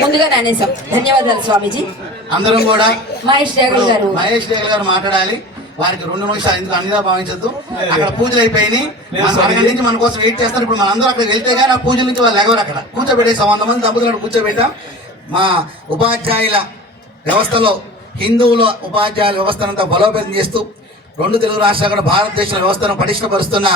ముందుగానే అనేసాం ధన్యవాదాలు స్వామీజీ. అందరం కూడా మహేష్ జగల్ గారు. మహేష్ డేగల్ గారు మాట్లాడాలి. వారికి రెండు నిమిషాలు ఎందుకు అన్నిగా భావించద్దు. అక్కడ పూజలు అయిపోయినాయి. నుంచి మన కోసం వెయిట్ చేస్తారు. ఇప్పుడు మన అందరూ అక్కడ వెళ్తే కానీ ఆ పూజల నుంచి వాళ్ళు ఎగవరు అక్కడ. కూర్చోబెట్టేసాం వంద మంది దంపతులు అక్కడ కూర్చోబెట్టాం. మా ఉపాధ్యాయుల వ్యవస్థలో హిందువుల ఉపాధ్యాయుల వ్యవస్థనంతా బలోపేతం చేస్తూ రెండు తెలుగు రాష్ట్రాలు కూడా భారతదేశ వ్యవస్థను పటిష్టపరుస్తున్న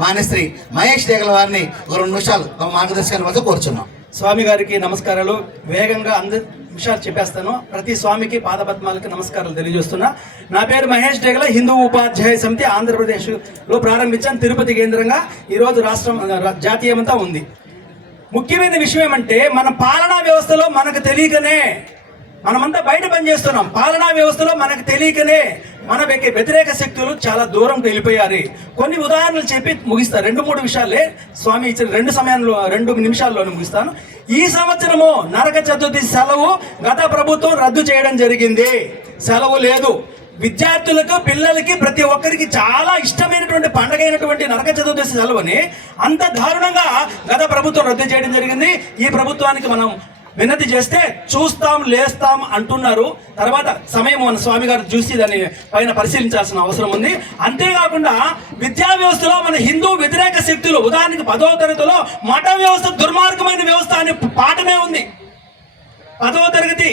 మాన్యశ్రీ మహేష్ డేగల వారిని ఒక రెండు నిమిషాలు తమ మార్గదర్శకాన్ని వద్ద కోరుచున్నాం. స్వామి గారికి నమస్కారాలు. వేగంగా అందరి విషయాలు చెప్పేస్తాను. ప్రతి స్వామికి పాదపద్మాలకి నమస్కారాలు తెలియజేస్తున్నా. నా పేరు మహేష్ డేగల హిందూ ఉపాధ్యాయ సమితి ఆంధ్రప్రదేశ్లో ప్రారంభించాను తిరుపతి కేంద్రంగా. ఈరోజు రాష్ట్రం జాతీయమంతా ఉంది. ముఖ్యమైన విషయం ఏమంటే మన పాలనా వ్యవస్థలో మనకు తెలియకనే మనమంతా బయట పనిచేస్తున్నాం. పాలనా వ్యవస్థలో మనకు తెలియకనే మన వ్యతిరేక శక్తులు చాలా దూరం వెళ్ళిపోయారు. కొన్ని ఉదాహరణలు చెప్పి ముగిస్తా రెండు మూడు విషయాలే స్వామి ఇచ్చిన రెండు సమయంలో రెండు నిమిషాల్లోనే ముగిస్తాను. ఈ సంవత్సరము నరక చతుర్థి సెలవు గత ప్రభుత్వం రద్దు చేయడం జరిగింది. సెలవు లేదు. విద్యార్థులకు పిల్లలకి ప్రతి ఒక్కరికి చాలా ఇష్టమైనటువంటి పండగ అయినటువంటి నరక చతుర్దశి సెలవుని అంత దారుణంగా గత ప్రభుత్వం రద్దు చేయడం జరిగింది. ఈ ప్రభుత్వానికి మనం వినతి చేస్తే చూస్తాం లేస్తాం అంటున్నారు. తర్వాత సమయం మన స్వామి గారు చూసి దాన్ని పైన పరిశీలించాల్సిన అవసరం ఉంది. అంతేకాకుండా విద్యా వ్యవస్థలో మన హిందూ వ్యతిరేక శక్తులు ఉదాహరణకి పదవ తరగతిలో మఠ వ్యవస్థ దుర్మార్గమైన వ్యవస్థ అనే పాఠమే ఉంది. పదవ తరగతి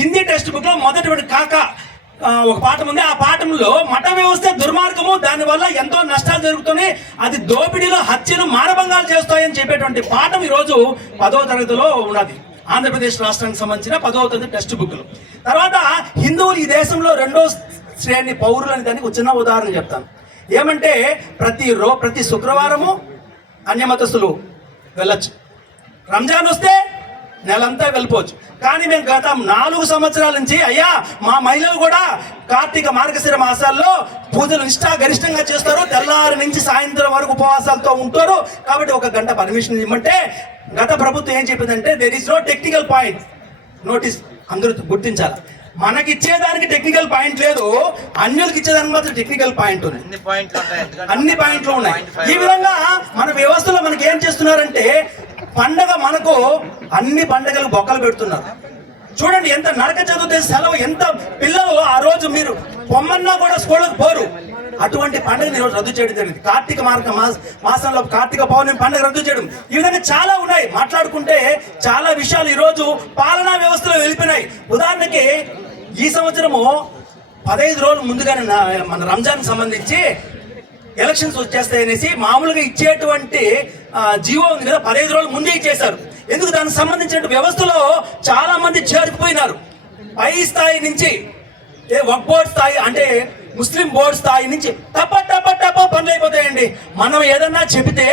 హిందీ టెక్స్ట్ బుక్లో మొదటి కాక ఒక పాఠం ఉంది. ఆ పాఠంలో మఠ వ్యవస్థ దుర్మార్గము దానివల్ల ఎంతో నష్టాలు జరుగుతున్నాయి. అది దోపిడీలో హత్యలు మానభంగాలు చేస్తాయని చెప్పేటువంటి పాఠం ఈరోజు పదవ తరగతిలో ఉన్నది. ఆంధ్రప్రదేశ్ రాష్ట్రానికి సంబంధించిన పదో తరగతి టెక్స్ట్ బుక్లు. తర్వాత హిందువులు ఈ దేశంలో రెండో శ్రేణి పౌరులు అనే దానికి చిన్న ఉదాహరణ చెప్తాను. ఏమంటే ప్రతి రో ప్రతి శుక్రవారము అన్యమతస్తులు వెళ్ళచ్చు. రంజాన్ వస్తే నెలంతా వెళ్ళిపోవచ్చు కానీ మేము గత నాలుగు సంవత్సరాల నుంచి అయ్యా మా మహిళలు కూడా కార్తీక మార్గశిర మాసాల్లో పూజలు నిష్టా గరిష్టంగా చేస్తారు. తెల్లారి నుంచి సాయంత్రం వరకు ఉపవాసాలతో ఉంటారు. కాబట్టి ఒక గంట పర్మిషన్ ఇవ్వమంటే గత ప్రభుత్వం ఏం చెప్పిందంటే there is no technical point notice అందరూ గుర్తించాలి. మనకి ఇచ్చేదానికి టెక్నికల్ పాయింట్ లేదు. అన్యులకి ఇచ్చేదానికి మాత్రం టెక్నికల్ పాయింట్ ఉంది. అన్ని పాయింట్లు ఉన్నాయి. ఈ విధంగా మన వ్యవస్థలో మనకి ఏం చేస్తున్నారంటే పండగ మనకు అన్ని పండగలు బొక్కలు పెడుతున్నారు. చూడండి ఎంత నరక చదివితే సెలవు ఎంత పిల్లలు ఆ రోజు మీరు పొమ్మన్నా కూడా స్కూళ్ళకు పోరు. అటువంటి పండుగని ఈరోజు రద్దు చేయడం జరిగింది. కార్తీక మార్గ మాస మాసంలో కార్తీక పౌర్ణమి పండుగ రద్దు చేయడం. ఈ విధంగా చాలా ఉన్నాయి. మాట్లాడుకుంటే చాలా విషయాలు ఈరోజు పాలనా వ్యవస్థలో వెళ్ళిపోయినాయి ఉదాహరణకి ఈ సంవత్సరము పదహైదు రోజులు ముందుగానే నా- మన రంజాన్ సంబంధించి ఎలక్షన్స్ వచ్చేస్తాయనేసి మామూలుగా ఇచ్చేటువంటి జీవో ఉంది కదా పదహైదు రోజులు ముందే ఇచ్చేశారు. ఎందుకు దానికి సంబంధించిన వ్యవస్థలో చాలా మంది చేరుకుపోయినారు. పై స్థాయి నుంచి ఏ వక్ బోర్డ్ స్థాయి అంటే ముస్లిం బోర్డు స్థాయి నుంచి టప టప టప పనులు అయిపోతాయండి మనం ఏదన్నా చెబితే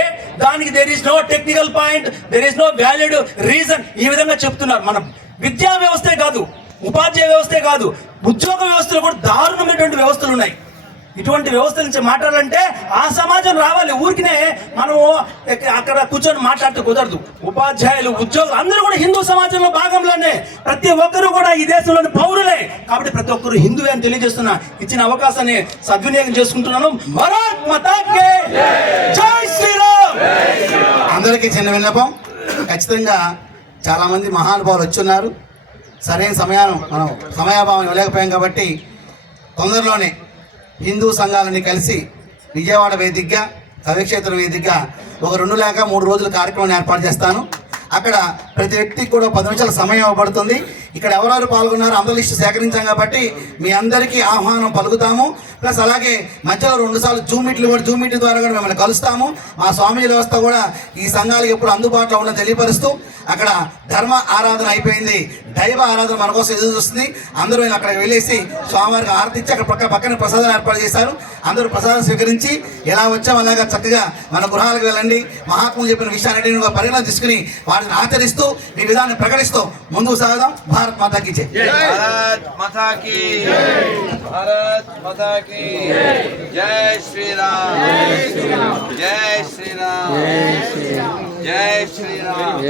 దానికి there is no technical point there is no valid reason ఈ విధంగా చెప్తున్నారు మనం. విద్యా వ్యవస్థే కాదు ఉపాధ్యాయ వ్యవస్థే కాదు ఉద్యోగ వ్యవస్థలో కూడా దారుణమైనటువంటి వ్యవస్థలు ఉన్నాయి ఇటువంటి వ్యవస్థ నుంచి మాట్లాడాలంటే ఆ సమాజం రావాలి. ఊరికినే మనము అక్కడ కూర్చొని మాట్లాడితే కుదరదు. ఉపాధ్యాయులు ఉద్యోగులు అందరూ కూడా హిందూ సమాజంలో భాగంలోనే. ప్రతి ఒక్కరూ కూడా ఈ దేశంలోని పౌరులే. కాబట్టి ప్రతి ఒక్కరు హిందువే అని తెలియజేస్తున్నా. ఇచ్చిన అవకాశాన్ని సద్వినియోగం చేసుకుంటున్నాను. భారత్ మాతా జై శ్రీరామ్! అందరికీ చిన్న విన్నపం. ఖచ్చితంగా చాలా మంది మహానుభావులు వచ్చున్నారు. సరైన సమయాన్ని మనం సమయాభావం ఇవ్వలేకపోయాం కాబట్టి తొందరలోనే హిందూ సంఘాలని కలిసి విజయవాడ వేదికగా కవిక్షేత్ర వేదికగా ఒక రెండు లేక మూడు రోజుల కార్యక్రమం ఏర్పాటు చేస్తాను. అక్కడ ప్రతి వ్యక్తికి కూడా పది నిమిషాల సమయం ఇవ్వబడుతుంది. ఇక్కడ ఎవరెవరు పాల్గొన్నారో అందరి లిస్టు సేకరించాం కాబట్టి మీ అందరికీ ఆహ్వానం పలుకుతాము. ప్లస్ అలాగే మధ్యలో రెండు సార్లు జూమ్ మీట్లు కూడా జూమ్ మీటింగ్ ద్వారా కూడా మిమ్మల్ని కలుస్తాము. మా స్వామి వ్యవస్థ కూడా ఈ సంఘాలకు ఎప్పుడు అందుబాటులో ఉన్న తెలియపరుస్తూ అక్కడ ధర్మ ఆరాధన అయిపోయింది. దైవ ఆరాధన మన కోసం ఎదురు చూస్తుంది. అందరూ అక్కడ వెళ్ళేసి స్వామివారికి ఆరతి అక్కడ పక్క పక్కన ప్రసాదం ఏర్పాటు చేశారు. అందరూ ప్రసాదం స్వీకరించి ఎలా వచ్చాం అలాగా చక్కగా మన గృహాలకు వెళ్ళండి. మహాత్ములు చెప్పిన విషయాన్ని పరిగణన తీసుకుని వాటిని ఆచరిస్తూ ఈ విధాన్ని ప్రకటిస్తూ ముందుకు సాగదాం. भारत माता की जय। भारत माता की भारत माता की जय। श्री राम जय श्री राम जय श्री राम जय श्री राम